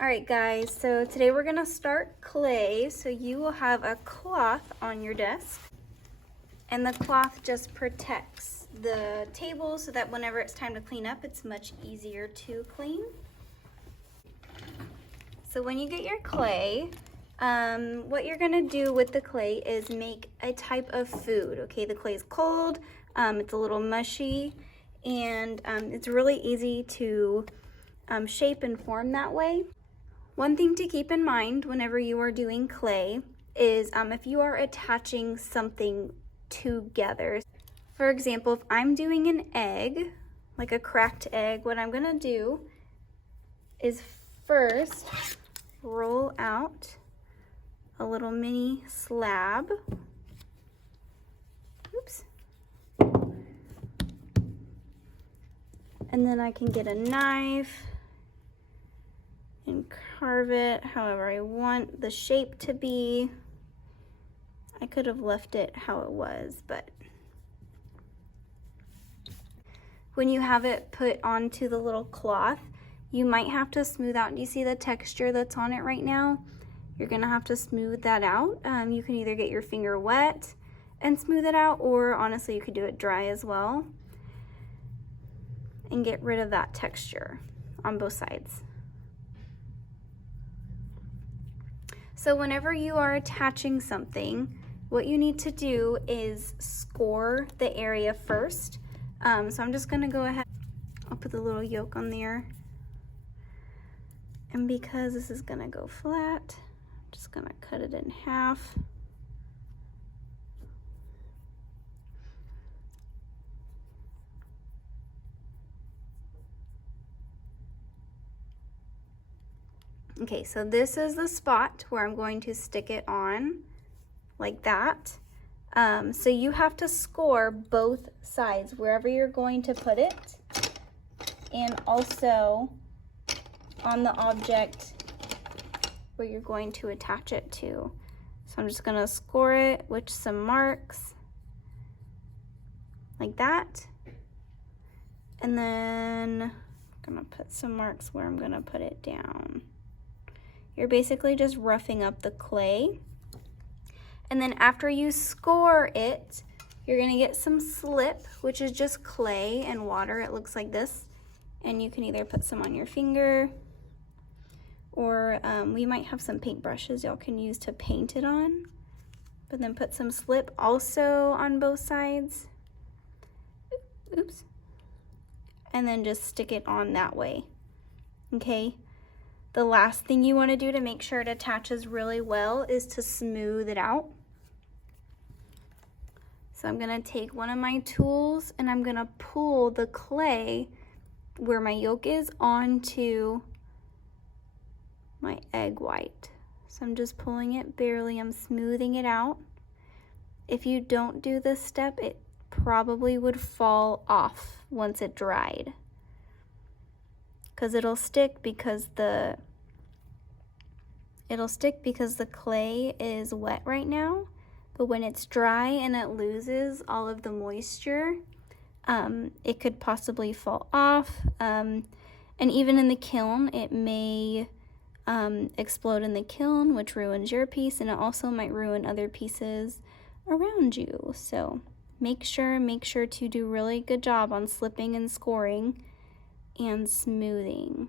All right, guys, so today we're gonna start clay. So you will have a cloth on your desk, and the cloth just protects the table so that whenever it's time to clean up, it's much easier to clean. So when you get your clay, what you're gonna do with the clay is make a type of food, okay? The clay is cold, it's a little mushy, and it's really easy to shape and form that way. One thing to keep in mind whenever you are doing clay is if you are attaching something together. For example, if I'm doing an egg, like a cracked egg, what I'm gonna do is first roll out a little mini slab. Oops. And then I can get a knife and carve it however I want the shape to be. I could have left it how it was, but when you have it put onto the little cloth, you might have to smooth out. Do you see the texture that's on it right now? You're gonna have to smooth that out. You can either get your finger wet and smooth it out, or honestly, you could do it dry as well and get rid of that texture on both sides. So whenever you are attaching something, what you need to do is score the area first. So I'm just gonna go ahead, I'll put the little yolk on there. And because this is gonna go flat, I'm just gonna cut it in half. Okay, so this is the spot where I'm going to stick it on, like that. So you have to score both sides, wherever you're going to put it, and also on the object where you're going to attach it to. So I'm just gonna score it with some marks, like that. And then I'm gonna put some marks where I'm gonna put it down. You're basically just roughing up the clay. And then after you score it, you're gonna get some slip, which is just clay and water. It looks like this. And you can either put some on your finger, or we might have some paint brushes y'all can use to paint it on. But then put some slip also on both sides. Oops. And then just stick it on that way, okay? The last thing you want to do to make sure it attaches really well is to smooth it out. So I'm gonna take one of my tools and I'm gonna pull the clay where my yolk is onto my egg white. So I'm just pulling it barely, I'm smoothing it out. If you don't do this step, it probably would fall off once it dried, because it'll stick because the clay is wet right now. But when it's dry and it loses all of the moisture, it could possibly fall off. And even in the kiln, it may explode in the kiln, which ruins your piece, and it also might ruin other pieces around you. So make sure to do a really good job on slipping and scoring and smoothing.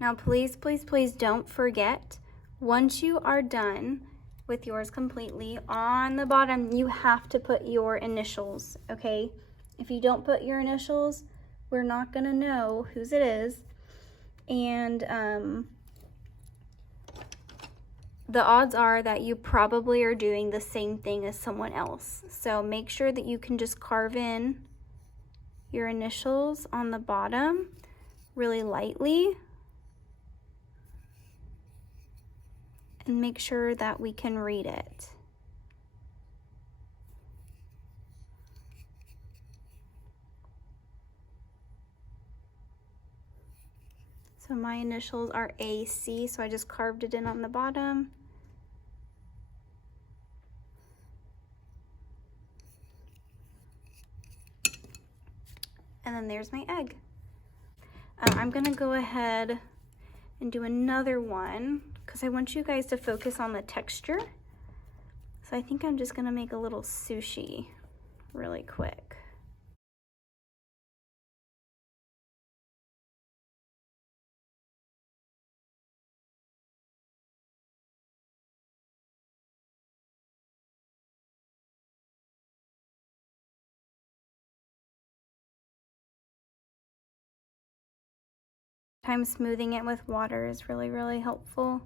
Now please, please, please don't forget, once you are done with yours completely, on the bottom you have to put your initials, okay? If you don't put your initials, we're not gonna know whose it is, and the odds are that you probably are doing the same thing as someone else. So make sure that you can just carve in your initials on the bottom really lightly, and make sure that we can read it. So my initials are AC, so I just carved it in on the bottom. And then there's my egg. I'm gonna go ahead and do another one because I want you guys to focus on the texture. So I think I'm just gonna make a little sushi really quick. Sometimes smoothing it with water is really, really helpful.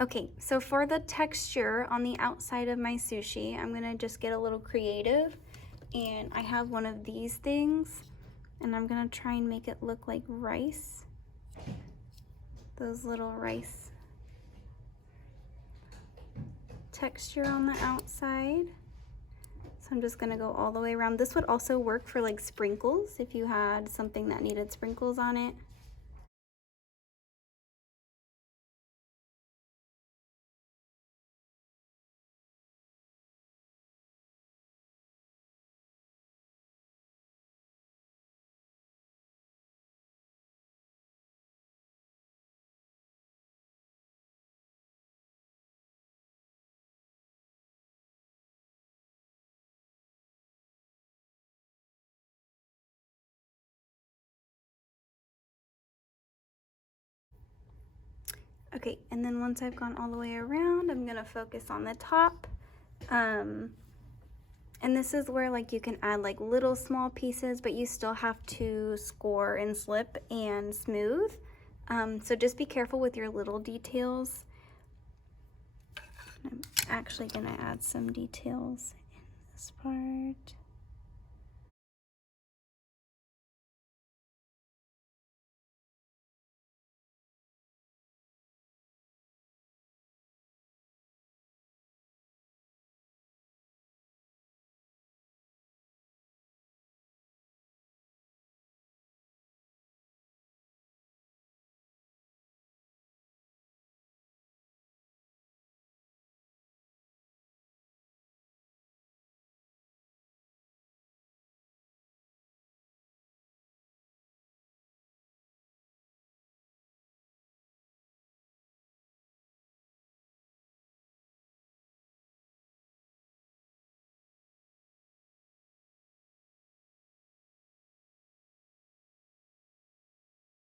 Okay, so for the texture on the outside of my sushi, I'm gonna just get a little creative, and I have one of these things, and I'm gonna try and make it look like rice. Those little rice texture on the outside. So I'm just gonna go all the way around. This would also work for like sprinkles if you had something that needed sprinkles on it. Okay, and then once I've gone all the way around, I'm gonna focus on the top. And this is where like you can add like little small pieces, but you still have to score and slip and smooth. So just be careful with your little details. I'm actually gonna add some details in this part.